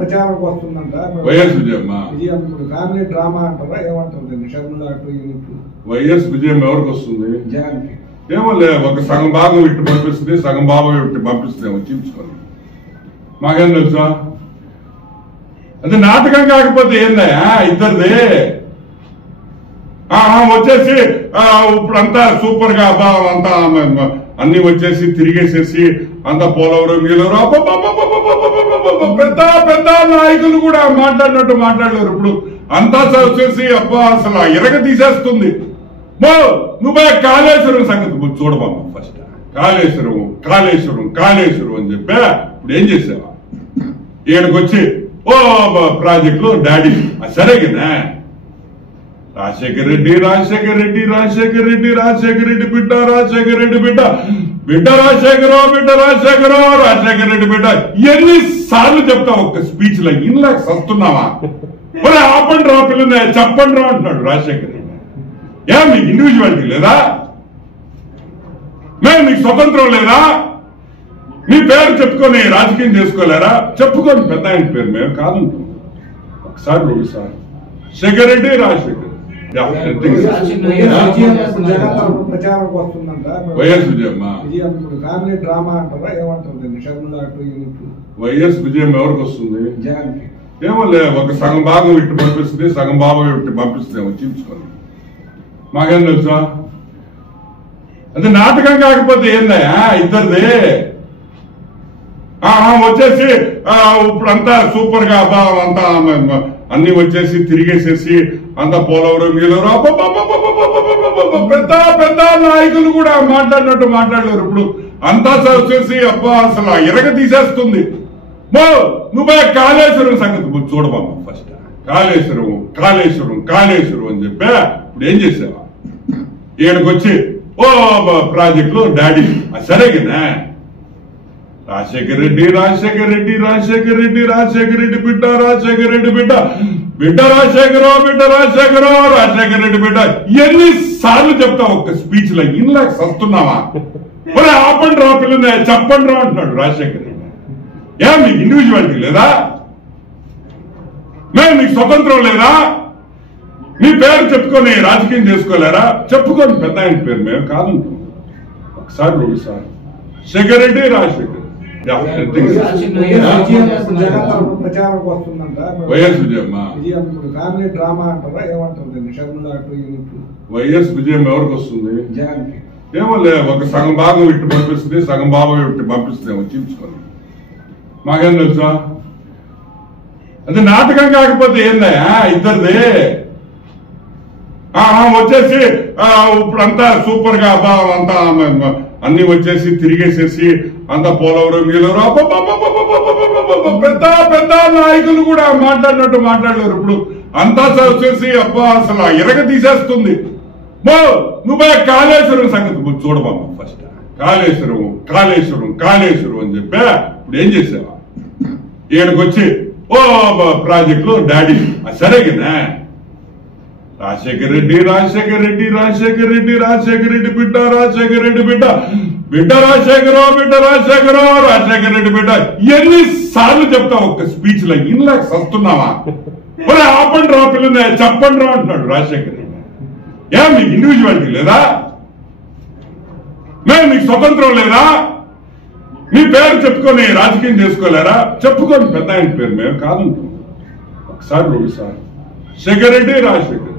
ప్రచారం వస్తుందంట YS Vijayamma family drama అంటారా ఏమంటారు షర్మిల అటు వైఎస్ విజయం ఎవరికి వస్తుంది జగన్ ఏమో లే ఒక సగం భాగం ఇటు పంపిస్తుంది సగం భాగం ఇటు పంపిస్తుందేమో చించుకొని మాకేం తెలుసా అంటే నాటకం కాకపోతే ఏందయ్యా ఇద్దరిది వచ్చేసి ఇప్పుడంతా సూపర్ గా అంతా అన్ని వచ్చేసి తిరిగేసేసి అంతా పోలవరం గీలవరం పెద్ద పెద్ద నాయకులు కూడా మాట్లాడినట్టు మాట్లాడలేరు ఇప్పుడు అంతా వచ్చేసి అసలు ఎరగ తీసేస్తుంది నువ్వు కాళేశ్వరం సంగతి చూడబామ్మ ఫస్ట్ కాళేశ్వరం కాళేశ్వరం కాళేశ్వరం అని చెప్పా ఇప్పుడు ఏం చేసావా ఈయనకొచ్చి ప్రాజెక్టులో డాడీ సరేగినా రాజశేఖర రెడ్డి రాజశేఖర రెడ్డి రాజశేఖర రెడ్డి రాజశేఖర రెడ్డి బిడ్డ రాజశేఖర రెడ్డి బిడ్డ బిడ్డ రాజశేఖరరావు బిడ్డ రాజశేఖరరావు రాజశేఖర రెడ్డి బిడ్డ ఎన్ని సార్లు చెప్తావు ఒక్క స్పీచ్ లో ఇన్లాక్ సస్తున్నావా మరి ఆపండి రా పిల్లనే చెప్పండి రా అంటున్నాడు రాజశేఖర రెడ్డి మీకు ఇండివిజువాలిటీ లేదా మీకు స్వతంత్రం లేదా మీ పేరు చెప్పుకొని రాజకీయం చేసుకోలేరా చెప్పుకోండి పెద్ద ఆయన పేరు మేము కాదు ఒకసారి రెండుసార్లు శేఖర్ రెడ్డి రాజశేఖర్ ప్రచారం వస్తుందంట వైఎస్ విజయమ్మ ఫ్యామిలీ డ్రామా అంటారా ఏమంటారు షర్మిల అటు వైఎస్ విజయం ఎవరికి వస్తుంది జగన్ ఏమో లే ఒక సగం భాగం ఇటు పంపిస్తుంది సగం భాగం ఇటు పంపిస్తుందేమో చించుకొని మాకేం తెలుసా అంటే నాటకం కాకపోతే ఏందయ్యా ఇద్దరిది వచ్చేసి ఇప్పుడంతా సూపర్ గా అంతా అన్ని వచ్చేసి తిరిగేసేసి అంతా పోలవరం గీలవరం పెద్ద పెద్ద నాయకులు కూడా మాట్లాడినట్టు మాట్లాడలేరు ఇప్పుడు అంతా వచ్చేసి అసలు ఎరగ తీసేస్తుంది నువ్వు కాళేశ్వరం సంగతి చూడబామ్మ ఫస్ట్ కాళేశ్వరం కాళేశ్వరం కాళేశ్వరం అని చెప్పా ఇప్పుడు ఏం చేసావా ఈయనకొచ్చి ప్రాజెక్టులో డాడీ సరేగినా రాజశేఖర రెడ్డి రాజశేఖర రెడ్డి రాజశేఖర రెడ్డి రాజశేఖర రెడ్డి బిడ్డ రాజశేఖర రెడ్డి బిడ్డ బిడ్డ రాజశేఖరరావు బిడ్డ రాజశేఖరరావు రాజశేఖర రెడ్డి బిడ్డ ఎన్ని సార్లు చెప్తావు ఒక్క స్పీచ్ లో ఇన్లాక్ సస్తున్నావా మరి ఆపండి రా పిల్లనే చెప్పండి రా అంటున్నాడు రాజశేఖర రెడ్డి మీకు ఇండివిజువాలిటీ లేదా మీకు స్వతంత్రం లేదా మీ పేరు చెప్పుకొని రాజకీయం చేసుకోలేరా చెప్పుకోండి పెద్ద ఆయన పేరు మేము కాదు ఒకసారి రెండుసార్లు శేఖర్ రెడ్డి రాజశేఖర్ ప్రచారం వస్తుందంట వైఎస్ విజయమ్మ ఫ్యామిలీ డ్రామా అంటారా ఏమంటారు షర్మిల అటు వైఎస్ విజయం ఎవరికి వస్తుంది జగన్ ఏమో లే ఒక సగం భాగం ఇటు పంపిస్తుంది సగం భాగం ఇటు పంపిస్తుందేమో చించుకొని మాకేం తెలుసా అంటే నాటకం కాకపోతే ఏందయ్యా ఇద్దరిది వచ్చేసి ఇప్పుడంతా సూపర్ గా అంతా అన్ని వచ్చేసి తిరిగేసేసి అంతా పోలవరం గీలవరం పెద్ద పెద్ద నాయకులు కూడా మాట్లాడినట్టు మాట్లాడలేరు ఇప్పుడు అంతా వచ్చేసి అసలు ఎరగ తీసేస్తుంది నువ్వు కాళేశ్వరం సంగతి చూడబామ్మ ఫస్ట్ కాళేశ్వరం కాళేశ్వరం కాళేశ్వరం అని చెప్పా ఇప్పుడు ఏం చేసావా ఈయనకొచ్చి ప్రాజెక్టులో డాడీ సరేగినా రాజశేఖర రెడ్డి రాజశేఖర రెడ్డి రాజశేఖర రెడ్డి రాజశేఖర రెడ్డి బిడ్డ రాజశేఖర రెడ్డి బిడ్డ బిడ్డ రాజశేఖరరావు బిడ్డ రాజశేఖరరావు రాజశేఖర రెడ్డి బిడ్డ ఎన్ని సార్లు చెప్తావు ఒక్క స్పీచ్ లో ఇన్లాక్ సస్తున్నావా మరి ఆపండి రా పిల్లనే చెప్పండి రా అంటున్నాడు రాజశేఖర రెడ్డి మీకు ఇండివిజువాలిటీ లేదా మీకు స్వతంత్రం లేదా మీ పేరు చెప్పుకొని రాజకీయం చేసుకోలేరా చెప్పుకోండి పెద్ద ఆయన పేరు మేము కాదు ఒకసారి రెండుసార్లు శేఖర్ రెడ్డి రాజశేఖర్